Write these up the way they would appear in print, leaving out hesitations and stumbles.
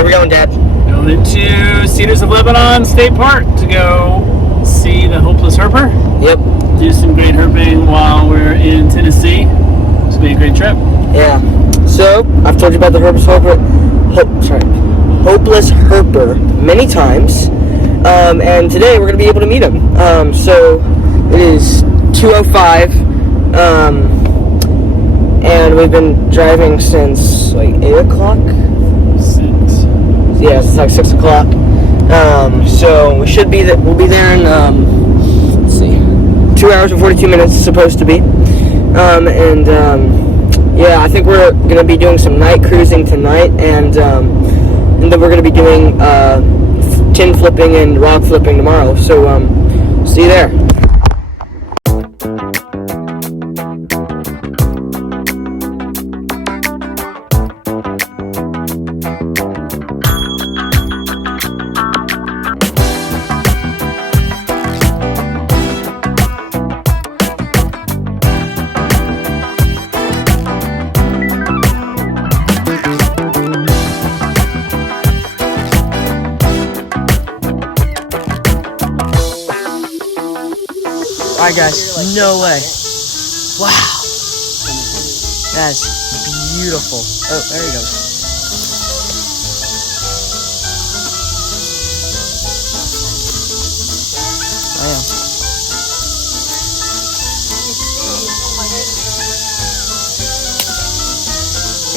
Where are we going, Dad? Going to Cedars of Lebanon State Park to go see the hopeless herper. Yep. Do some great herping while we're in Tennessee. It's gonna be a great trip. Yeah. So I've told you about the hopeless herper many times, and today we're gonna be able to meet him. So it is 2:05, and we've been driving since like 8 o'clock. Yeah, it's like 6 o'clock. So we should be we'll be there in let's see, 2 hours and 42 minutes. It's supposed to be, yeah, I think we're gonna be doing some night cruising tonight, and then we're gonna be doing tin flipping and rock flipping tomorrow. So see you there. Alright guys, no way. Wow. That's beautiful. Oh, there he goes. I am.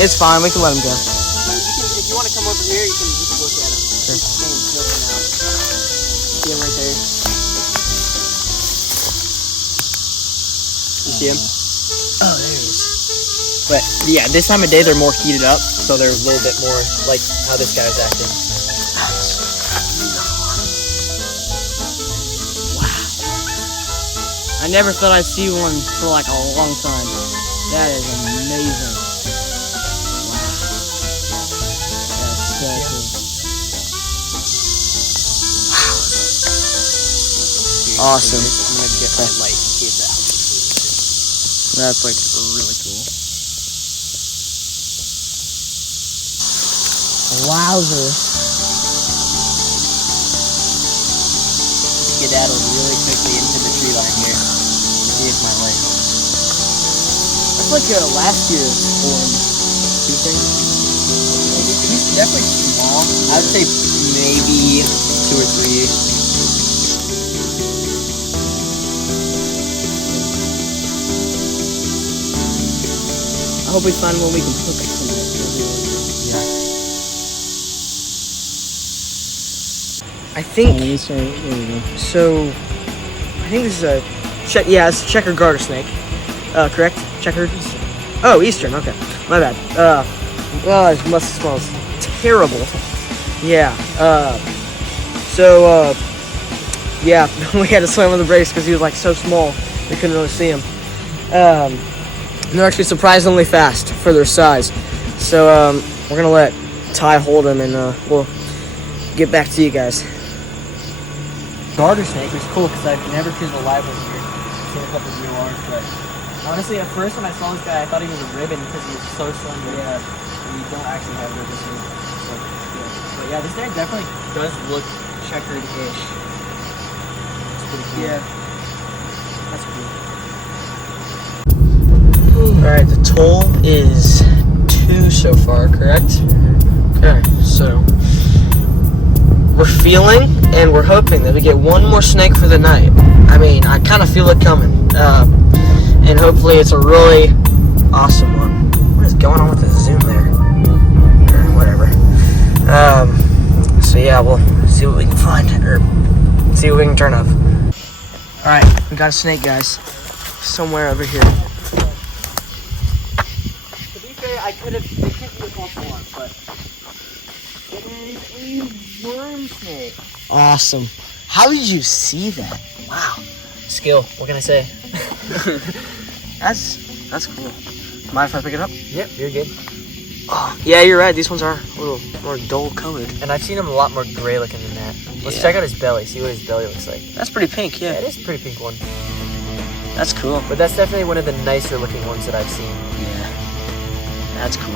It's fine, we can let him go. If you want to come over here, you can just look at him. Sure. See him right there. You see him? Oh, there he is. But yeah, this time of day they're more heated up, so they're a little bit more like how this guy's acting. I never thought I'd see one for like a long time. That is amazing. Wow. That's so cool. Awesome. I'm gonna get that light and see if that helps. That's like really cool. Wowzer. Skedaddle really quickly into the tree line here. See if my light helps. That's like last year's form. You think? He's definitely small. I would say maybe 2 or 3. I hope we find one we can hook up tonight. Yeah. I think so. I think this is a it's a checker garter snake. Correct? Checkered? Oh, Eastern. Okay, my bad. It must smells terrible. Yeah. Yeah, we had to slam on the brakes because he was like so small we couldn't really see him. They're actually surprisingly fast for their size. So we're gonna let Ty hold him, and we'll get back to you guys. Garter snake was cool because I've never killed a live one here. I've seen a couple of DORs, but honestly, at first when I saw this guy, I thought he was a ribbon because he was so slender. Yeah, you don't actually have ribbons here. So, yeah. But yeah, this guy definitely does look checkered-ish. It's pretty cool. Yeah. That's cool. Alright, the toll is 2 so far, correct? Okay, so we're feeling and we're hoping that we get one more snake for the night. I mean, I kind of feel it coming. And hopefully it's a really awesome one. What is going on with the zoom there? Or whatever. So yeah, we'll see what we can find, or see what we can turn up. Alright, we got a snake, guys. Somewhere over here. I could have picked the false one, but it is a worm snake. Awesome. How did you see that? Wow. Skill. What can I say? That's cool. Mind if I pick it up? Yep, you're good. Oh, yeah, you're right. These ones are a little more dull colored. And I've seen him a lot more gray looking than that. Let's check out his belly, see what his belly looks like. That's pretty pink, yeah. Yeah, it is a pretty pink one. That's cool. But that's definitely one of the nicer looking ones that I've seen. Yeah. That's cool.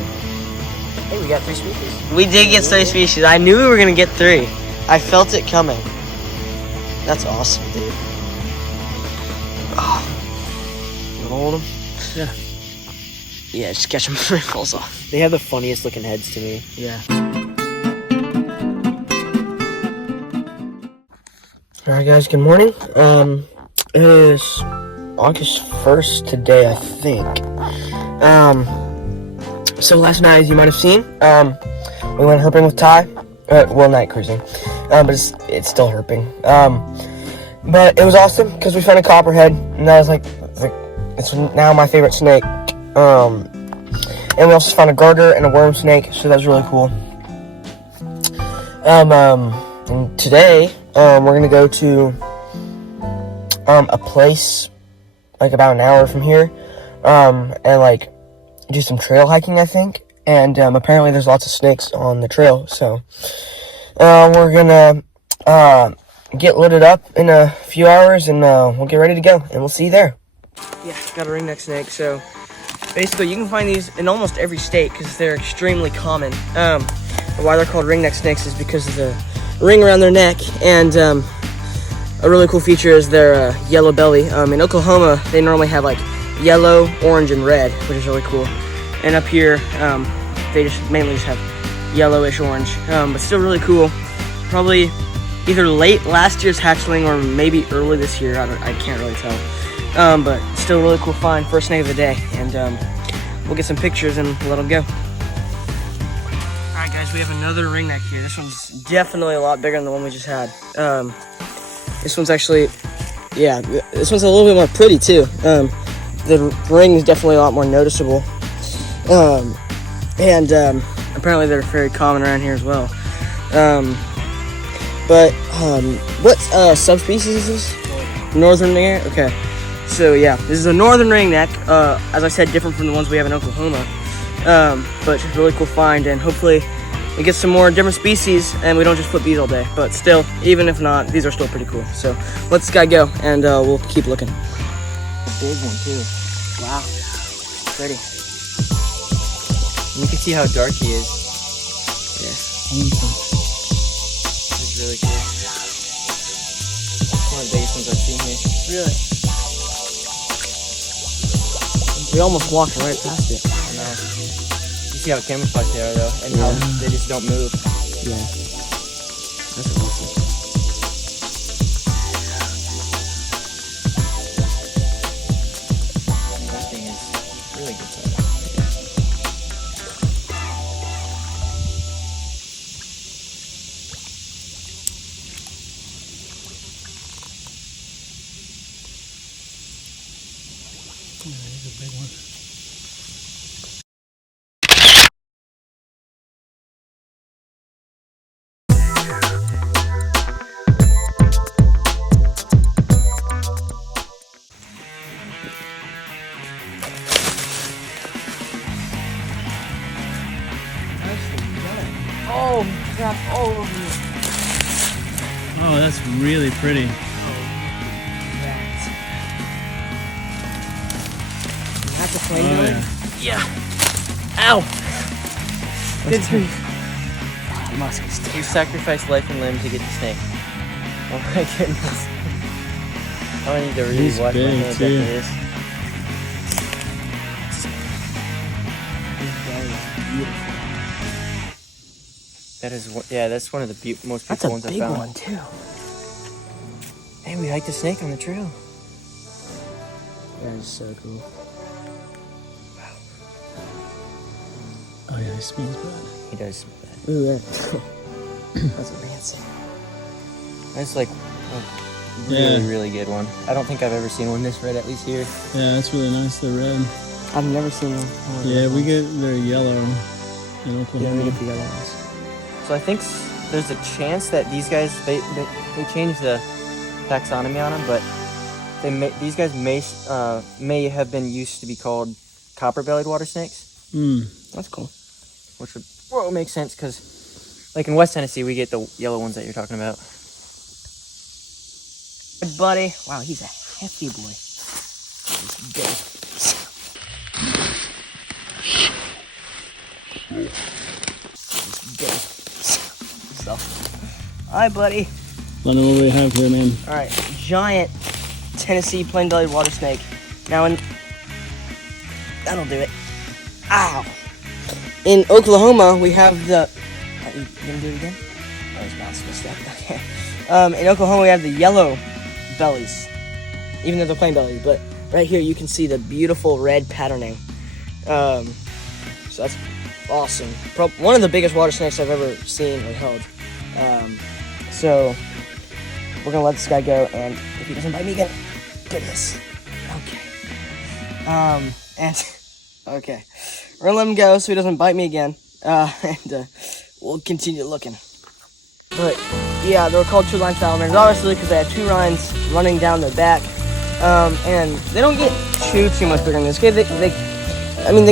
Hey, we got 3 species. We did get 3 species. I knew we were gonna get 3. I felt it coming. That's awesome, dude. Oh. You wanna hold them? Yeah. Yeah, just catch them before it falls off. They have the funniest looking heads to me. Yeah. Alright guys, good morning. It is August 1st today, I think. So last night, as you might have seen, we went herping with Ty. Well, night cruising. But it's still herping. But it was awesome because we found a copperhead, and that was it's now my favorite snake. And we also found a garter and a worm snake, so that was really cool. And today, we're gonna go to a place like about an hour from here, and like do some trail hiking, I think. And apparently there's lots of snakes on the trail, so we're gonna get loaded up in a few hours, and we'll get ready to go, and we'll see you there. Yeah, got a ringneck snake. So basically, you can find these in almost every state because they're extremely common. Why they're called ringneck snakes is because of the ring around their neck, and a really cool feature is their yellow belly. In Oklahoma, they normally have like yellow, orange, and red, which is really cool. And up here, they mainly just have yellowish orange, but still really cool. Probably either late last year's hatchling or maybe early this year. I can't really tell. But still really cool find. First snake of the day, and we'll get some pictures and let them go. Alright guys, we have another ringneck here. This one's definitely a lot bigger than the one we just had. This one's actually, yeah, this one's a little bit more pretty too. The ring is definitely a lot more noticeable. And apparently they're very common around here as well. What subspecies is this? Northern ringneck? Okay. So yeah, this is a northern ringneck. As I said, different from the ones we have in Oklahoma. But just a really cool find, and hopefully we get some more different species and we don't just flip these all day. But still, even if not, these are still pretty cool. So let this guy go, and we'll keep looking. Big one too. Wow, pretty. And you can see how dark he is. Yeah. It's really cool. One of the biggest ones I've seen here. Really? We almost walked right past it. I know. You see how camouflaged they are though, and how they just don't move. Yeah. That's awesome. That thing is really good size. He's a big one. Oh crap! All over me. Oh, that's really pretty. That's a Oh, flame yeah. Yeah. Ow. Good grief. Muscus. You sacrificed life and limb to get the snake. Oh my goodness. I need to really He's wash my big, hands after too. this. That is one, yeah, that's one of the most That's beautiful a ones I've big found. one too. Hey, we hiked a snake on the trail. That is so cool. Oh yeah, he smells bad. He does smell bad. Ooh, that. That's rancid. That's like a really, Yeah. really good one. I don't think I've ever seen one this red, at least here. Yeah, that's really nice. The red. I've never seen one. Yeah, we get their yellow in Yeah, we Oklahoma. get the yellow ones. So I think there's a chance that these guys, they changed the taxonomy on them, but these guys may have been used to be called copper-bellied water snakes, That's cool. which would make sense because, like in West Tennessee, we get the yellow ones that you're talking about. Hey, buddy. Wow, he's a hefty boy. He's big. stuff. All right, buddy. Let me know what we have here, man. All right, giant Tennessee plain-bellied water snake. Now, that'll do it. Ow. In Oklahoma, we have the. You gonna do it again? Oh, his mouth's messed up. Okay. In Oklahoma, we have the yellow bellies, even though they're plain bellies. But right here, you can see the beautiful red patterning. So that's awesome. One of the biggest water snakes I've ever seen or held. So we're gonna let this guy go, and if he doesn't bite me again, goodness. Okay. Okay. We're gonna let him go so he doesn't bite me again, and we'll continue looking. But yeah, they were called two-line salamanders, obviously, because they have two lines running down their back, and they don't get too much bigger than this. Okay, they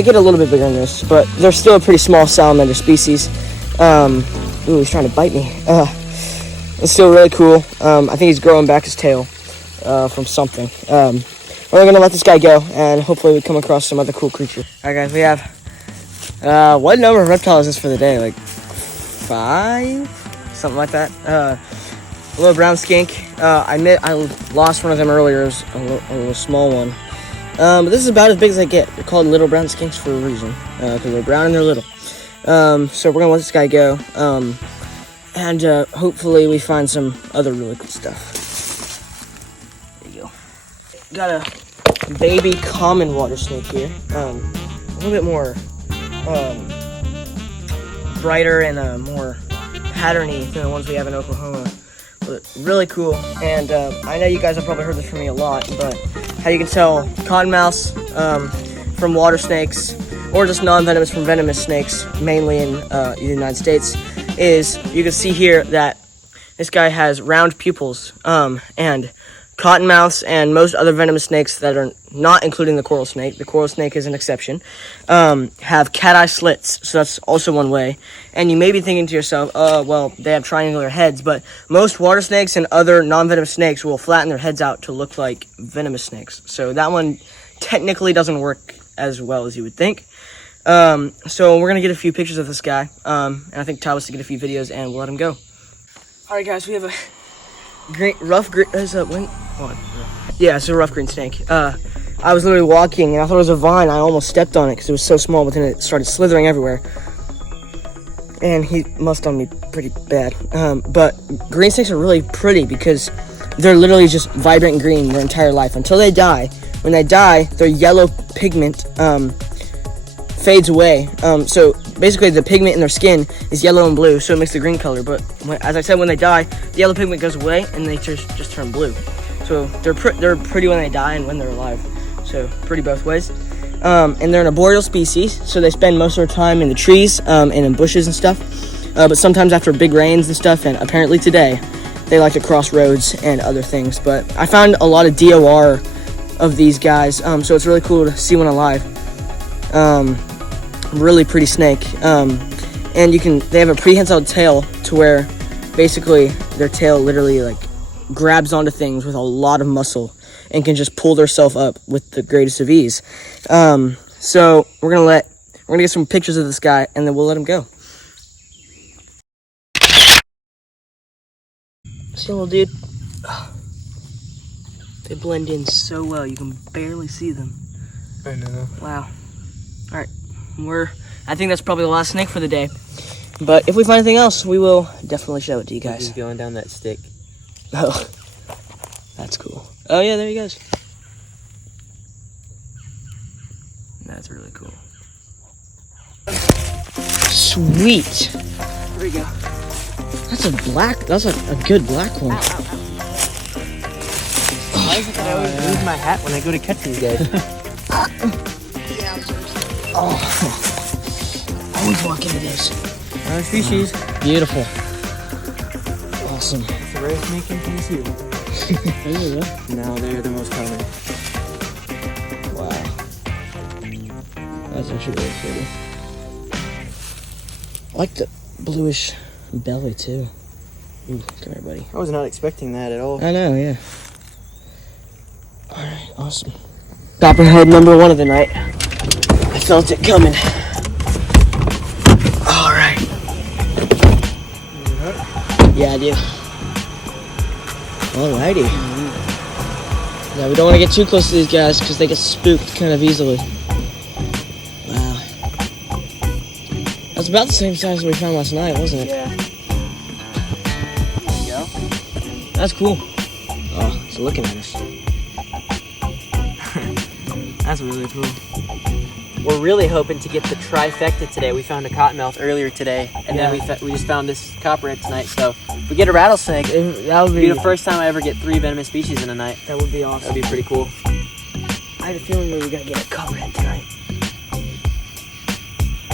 get a little bit bigger than this, but they're still a pretty small salamander species. Ooh, he's trying to bite me. It's still really cool. I think he's growing back his tail from something. We're gonna let this guy go, and hopefully we come across some other cool creature. All right, guys, we have what number of reptiles is this for the day? Like 5, something like that. A little brown skink. I admit I lost one of them earlier. It was a little small one. But this is about as big as they get. They're called little brown skinks for a reason, because they're brown and they're little. So we're gonna let this guy go, and hopefully we find some other really cool stuff. There you go. Got a baby common water snake here. A little bit more brighter and more patterny than the ones we have in Oklahoma. But really cool. And I know you guys have probably heard this from me a lot, but how you can tell cottonmouths from water snakes, or just non-venomous from venomous snakes, mainly in the United States, is you can see here that this guy has round pupils, and cottonmouths and most other venomous snakes that are not including the coral snake is an exception, have cat-eye slits, so that's also one way. And you may be thinking to yourself, well, they have triangular heads, but most water snakes and other non-venomous snakes will flatten their heads out to look like venomous snakes. So that one technically doesn't work as well as you would think. So we're gonna get a few pictures of this guy, and I think Ty wants to get a few videos, and we'll let him go. All right, guys, we have a rough green. Yeah, it's a rough green snake. I was literally walking, and I thought it was a vine. I almost stepped on it because it was so small, but then it started slithering everywhere, and he must on me pretty bad. But green snakes are really pretty because they're literally just vibrant green their entire life until they die. When they die, their yellow pigment fades away. So basically the pigment in their skin is yellow and blue, so it makes the green color. But as I said, when they die, the yellow pigment goes away and they just turn blue. So they're pretty when they die and when they're alive. So pretty both ways. And they're an arboreal species, so they spend most of their time in the trees and in bushes and stuff. But sometimes after big rains and stuff, and apparently today, they like to cross roads and other things. But I found a lot of DOR of these guys, so it's really cool to see one alive. Really pretty snake. And they have a prehensile tail to where basically their tail literally like grabs onto things with a lot of muscle and can just pull themselves up with the greatest of ease. So we're gonna get some pictures of this guy, and then we'll let him go. See, little dude, they blend in so well you can barely see them. I know. Wow. All right, I think that's probably the last snake for the day. But if we find anything else, we will definitely show it to you guys. He's going down that stick. Oh, that's cool. Oh yeah, there he goes. That's really cool. Sweet. Here we go. That's a good black one. Ow, ow, ow. Why is it that I always lose my hat when I go to catch these guys? Oh, always walk into this. Another species. Beautiful. Awesome. It's the rarest snake in Tennessee. No, they're the most common. Wow. That's actually really pretty. I like the bluish belly too. Ooh, come here, buddy. I was not expecting that at all. I know, yeah. Alright, awesome. Copperhead number 1 of the night. I felt it coming. Alright. Yeah, I do. Alrighty. Now we don't want to get too close to these guys because they get spooked kind of easily. Wow. That's about the same size we found last night, wasn't it? Yeah. There you go. That's cool. Oh, it's looking at us. That's really cool. We're really hoping to get the trifecta today. We found a cottonmouth earlier today, and Yeah. then we just found this copperhead tonight. So if we get a rattlesnake, That would it'll be the first time I ever get 3 venomous species in a night. That would be awesome. That'd be pretty cool. I had a feeling we were gonna get a copperhead tonight.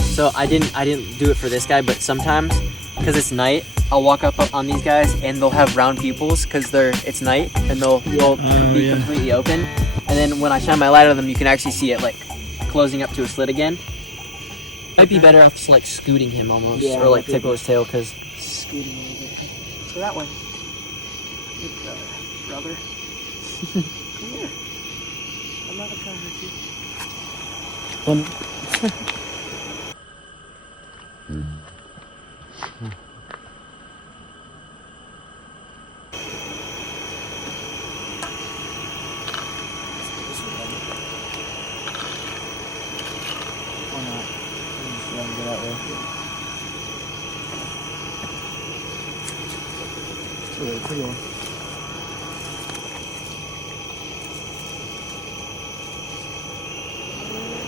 So I didn't do it for this guy, but sometimes, because it's night, I'll walk up on these guys and they'll have round pupils because it's night and they'll be completely open. And then when I shine my light on them, you can actually see it like closing up to a slit again. Might be better off just like scooting him almost, Yeah, or like might be tickle his tail because. Scooting a little bit. Go that way. Good brother. Come here. I'm not gonna try to hurt you. Why not? Just let him go that way. Too late, too late.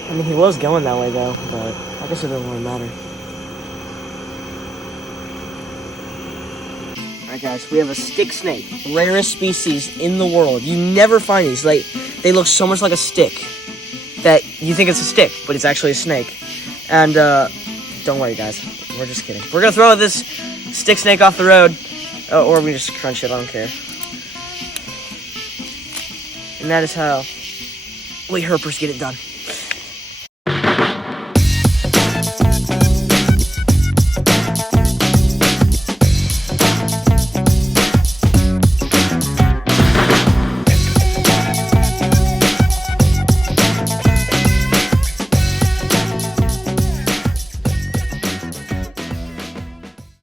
I mean, he was going that way though, but I guess it doesn't really matter. Alright guys, we have a stick snake, rarest species in the world. You never find these. They look so much like a stick that you think it's a stick, but it's actually a snake. And don't worry guys, we're just kidding. We're gonna throw this stick snake off the road, or we just crunch it, I don't care. And that is how we herpers get it done.